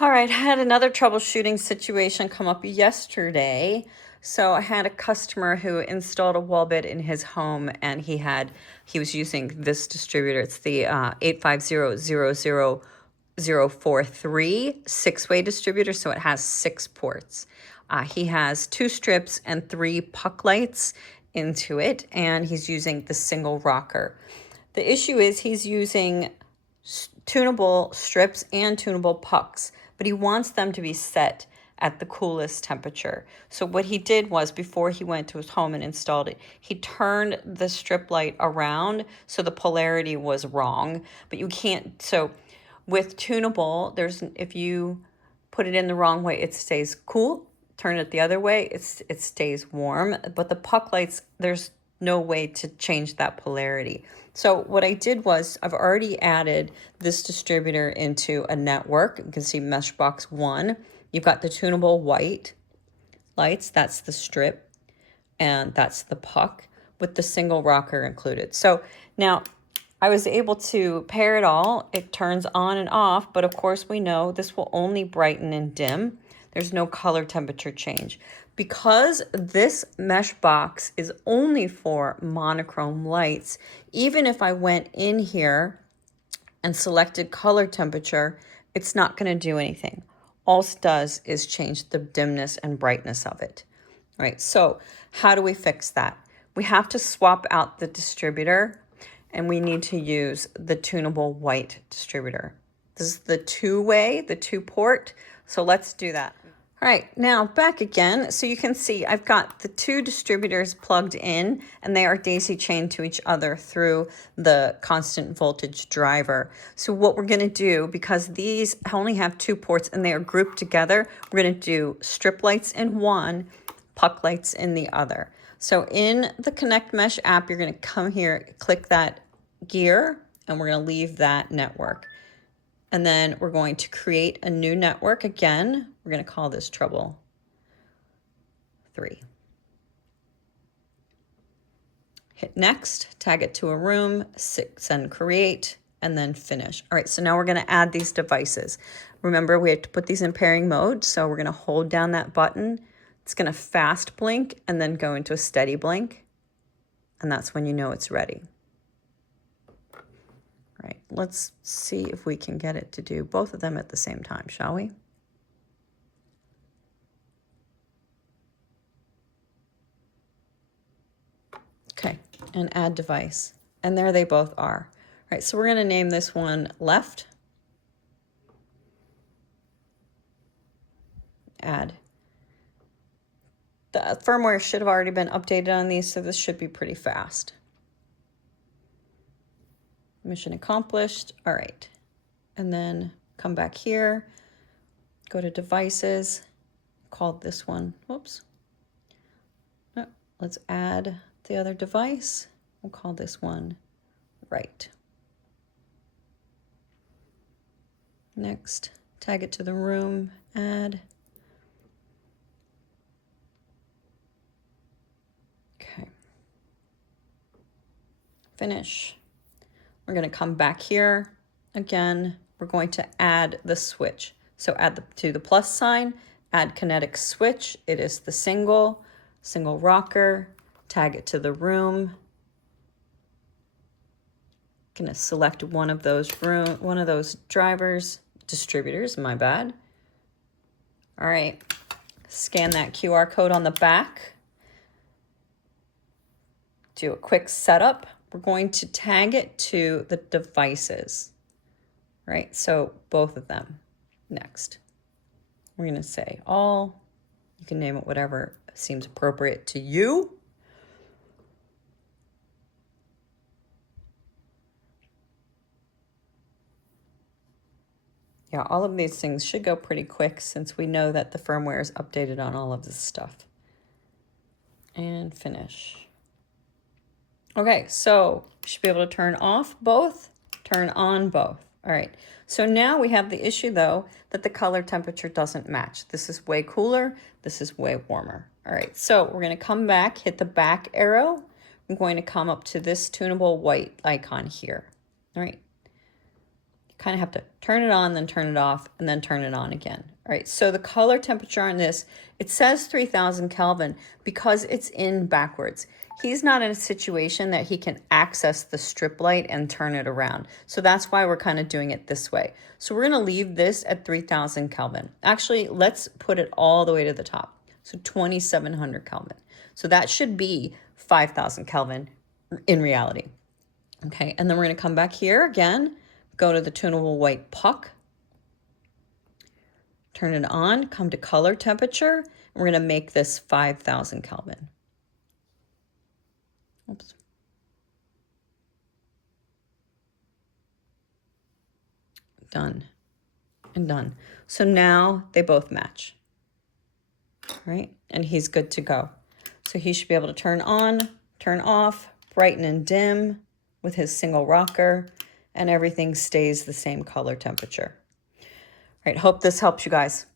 All right, I had another troubleshooting situation come up yesterday. So I had a customer who installed a wall bit in his home, and he was using this distributor. It's the 8500043 six-way distributor, so it has 6 ports. He has 2 strips and 3 puck lights into it, and he's using the single rocker. The issue is he's using tunable strips and tunable pucks, but he wants them to be set at the coolest temperature. So what he did was, before he went to his home and installed it, he turned the strip light around so the polarity was wrong. But you can't, so with tunable, if you put it in the wrong way, it stays cool. Turn it the other way, it stays warm. But the puck lights, there's no way to change that polarity. So what I did was, I've already added this distributor into a network. You can see mesh box 1. You've got the tunable white lights, that's the strip, and that's the puck with the single rocker included. So now I was able to pair it all. It turns on and off, but of course we know this will only brighten and dim. There's no color temperature change. Because this mesh box is only for monochrome lights, even if I went in here and selected color temperature, it's not going to do anything. All it does is change the dimness and brightness of it. All right, so how do we fix that? We have to swap out the distributor, and we need to use the tunable white distributor. This is the 2-way, the 2-port. So let's do that. All right, now back again. So you can see I've got the 2 distributors plugged in, and they are daisy chained to each other through the constant voltage driver. So what we're going to do, because these only have 2 ports and they are grouped together, we're going to do strip lights in one, puck lights in the other. So in the Connect Mesh app, you're going to come here, click that gear, and we're going to leave that network. And then we're going to create a new network again. We're going to call this Trouble 3. Hit next, tag it to a room, send create, and then finish. All right, so now we're going to add these devices. Remember, we have to put these in pairing mode, so we're going to hold down that button. It's going to fast blink and then go into a steady blink, and that's when you know it's ready. All right, let's see if we can get it to do both of them at the same time, shall we? Okay, and add device. And there they both are. All right, so we're going to name this one left. Add. The firmware should have already been updated on these, so this should be pretty fast. Mission accomplished. All right. And then come back here, go to devices, call this one, whoops. Oh, let's add the other device. We'll call this one right. Next, tag it to the room, add. Okay. Finish. We're going to come back here. Again, we're going to add the switch. So add to the plus sign, add kinetic switch. It is the single rocker. Tag it to the room. Gonna select one of those distributors, my bad. All right, scan that QR code on the back. Do a quick setup. We're going to tag it to the devices, right? So both of them. Next, we're going to say all. You can name it whatever seems appropriate to you. Yeah, all of these things should go pretty quick since we know that the firmware is updated on all of this stuff. And finish. Okay, so you should be able to turn off both, turn on both. All right, so now we have the issue though that the color temperature doesn't match. This is way cooler, this is way warmer. All right, so we're gonna come back, hit the back arrow. I'm going to come up to this tunable white icon here. All right, kind of have to turn it on, then turn it off, and then turn it on again. All right, so the color temperature on this, it says 3000 Kelvin because it's in backwards. He's not in a situation that he can access the strip light and turn it around. So that's why we're kind of doing it this way. So we're gonna leave this at 3000 Kelvin. Actually, let's put it all the way to the top. So 2700 Kelvin. So that should be 5000 Kelvin in reality. Okay, and then we're gonna come back here again, go to the tunable white puck, turn it on, come to color temperature, and we're gonna make this 5000 Kelvin. Oops. Done and done. So now they both match, right? And he's good to go. So he should be able to turn on, turn off, brighten and dim with his single rocker, and everything stays the same color temperature. All right, hope this helps you guys.